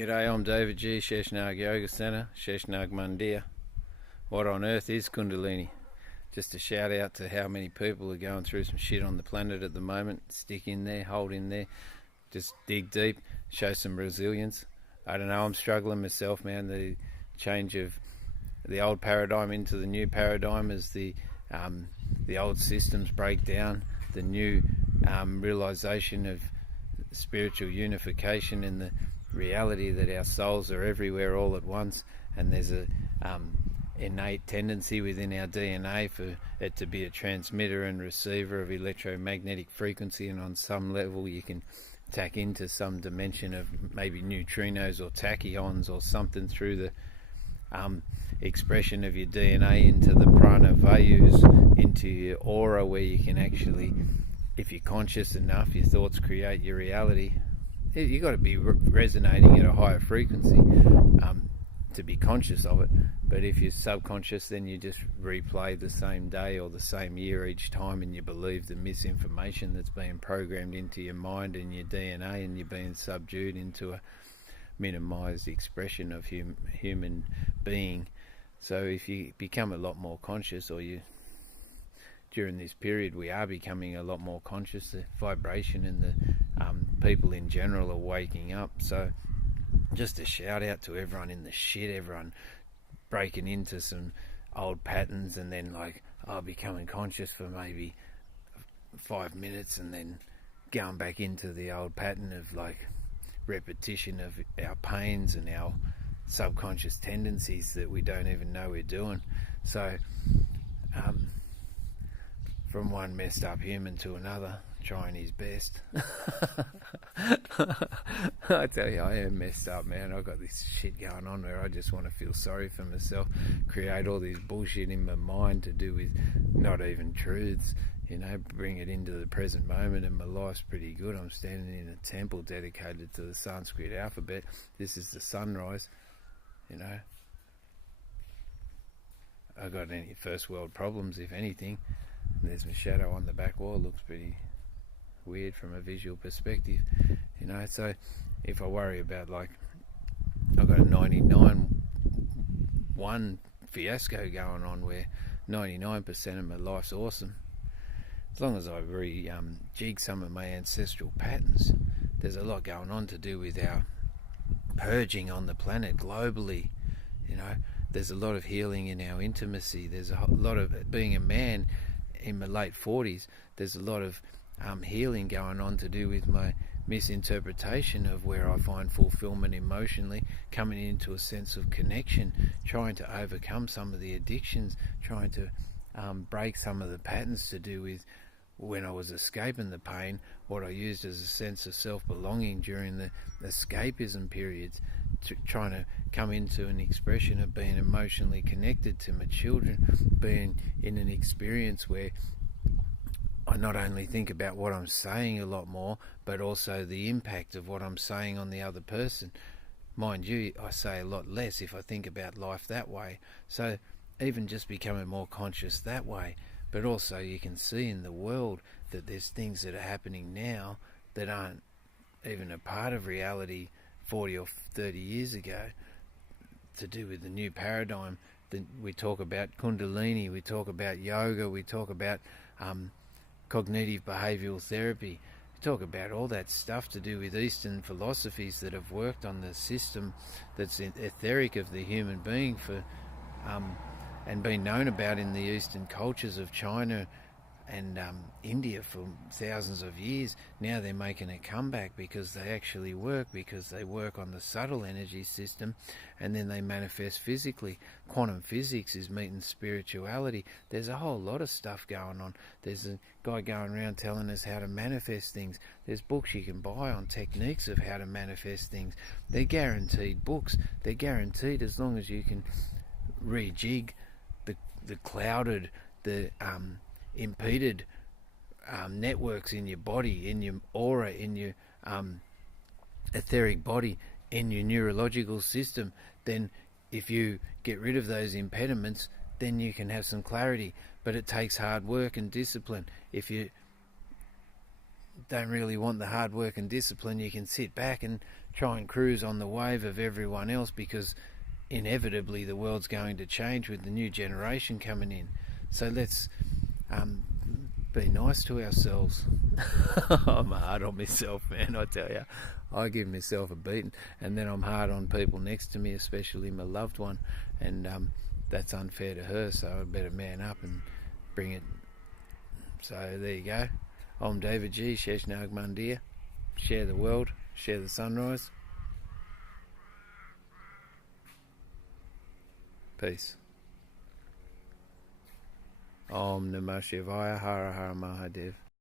G'day, I'm David G, Sheshnag Yoga Centre, Sheshnag Mandir. What on earth is Kundalini? Just a shout out to how many people are going through some shit on the planet at the moment. Stick in there, hold in there, just dig deep, show some resilience. I don't know, I'm struggling myself, man. The change of the old paradigm into the new paradigm as the old systems break down, the new realization of spiritual unification and the reality that our souls are everywhere all at once, and there's a innate tendency within our DNA for it to be a transmitter and receiver of electromagnetic frequency, and on some level you can tack into some dimension of maybe neutrinos or tachyons or something through the expression of your DNA into the prana vayus, into your aura, where you can actually, if you're conscious enough, your thoughts create your reality. You've got to be resonating at a higher frequency to be conscious of it. But if you're subconscious, then you just replay the same day or the same year each time, and you believe the misinformation that's being programmed into your mind and your DNA, and you're being subdued into a minimized expression of human being. So if you become a lot more conscious, or you during this period we are becoming a lot more conscious, the vibration and the people in general are waking up. So just a shout out to everyone in the shit, everyone breaking into some old patterns and then becoming conscious for maybe 5 minutes and then going back into the old pattern of repetition of our pains and our subconscious tendencies that we don't even know we're doing. So from one messed up human to another, trying his best. I tell you, I am messed up, man. I've got this shit going on where I just want to feel sorry for myself, create all this bullshit in my mind to do with not even truths, bring it into the present moment, and my life's pretty good. I'm standing in a temple dedicated to the Sanskrit alphabet. This is the sunrise, I got any first world problems, if anything. There's my shadow on the back wall, looks pretty weird from a visual perspective, so if I worry about I've got a 99-1 fiasco going on where 99% of my life's awesome, as long as I jig some of my ancestral patterns. There's a lot going on to do with our purging on the planet globally. There's a lot of healing in our intimacy. There's a lot of being a man in my late 40s. There's a lot of healing going on to do with my misinterpretation of where I find fulfillment emotionally, coming into a sense of connection, trying to overcome some of the addictions, trying to break some of the patterns to do with when I was escaping the pain, what I used as a sense of self-belonging during the escapism periods, trying to come into an expression of being emotionally connected to my children, being in an experience where I not only think about what I'm saying a lot more, but also the impact of what I'm saying on the other person. Mind you, I say a lot less if I think about life that way. So even just becoming more conscious that way, but also you can see in the world that there's things that are happening now that aren't even a part of reality 40 or 30 years ago, to do with the new paradigm. We talk about Kundalini, we talk about yoga, we talk about cognitive behavioral therapy, we talk about all that stuff to do with Eastern philosophies that have worked on the system that's etheric of the human being for and been known about in the Eastern cultures of China and India for thousands of years. Now they're making a comeback because they actually work, because they work on the subtle energy system and then they manifest physically. Quantum physics is meeting spirituality. There's a whole lot of stuff going on. There's a guy going around telling us how to manifest things. There's books you can buy on techniques of how to manifest things. They're guaranteed books. They're guaranteed as long as you can rejig the clouded, the impeded networks in your body, in your aura, in your etheric body, in your neurological system. Then if you get rid of those impediments, then you can have some clarity. But it takes hard work and discipline. If you don't really want the hard work and discipline, you can sit back and try and cruise on the wave of everyone else, because inevitably the world's going to change with the new generation coming in. So let's be nice to ourselves. I'm hard on myself, man, I tell you. I give myself a beating, and then I'm hard on people next to me, especially my loved one, and that's unfair to her, so I better man up and bring it. So there you go. I'm David G. Sheshnag Mundir. Share the world, share the sunrise. Peace. Om Namah Shivaya, Hara Hara Mahadev.